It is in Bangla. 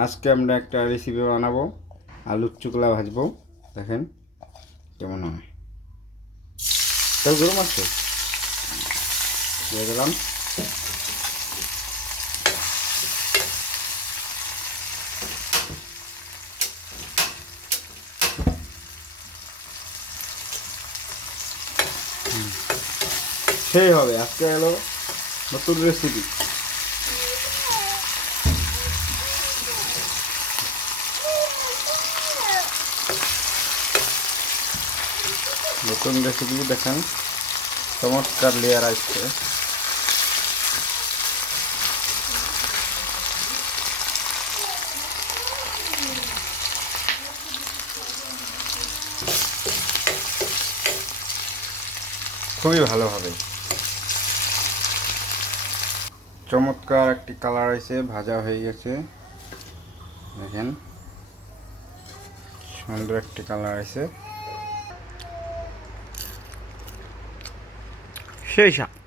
আজকে আমরা একটা রেসিপি বানাবো, আলুর চুকলা ভাজবো। দেখেন কেমন হয়। তেল গরম আছে, দিয়ে দিলাম। সেই হবে, আজকে এলো নতুন রেসিপি। নতুন রেসিপি দেখেন, চমৎকার লেয়ার আসছে। খুবই ভালো হবে। চমৎকার একটি কালার আছে, ভাজা হয়ে গেছে। দেখেন সুন্দর একটি কালার আছে, সেই স্বাদ।